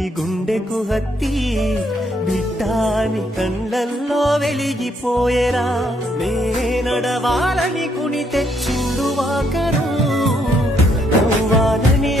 పుట్టి గుండెకు హత్తి బిడ్డాని కళ్ళల్లో వెలిగిపోయేరా నే నడవాలని కుని తెచ్చిండు వాకరు నవ్వాలని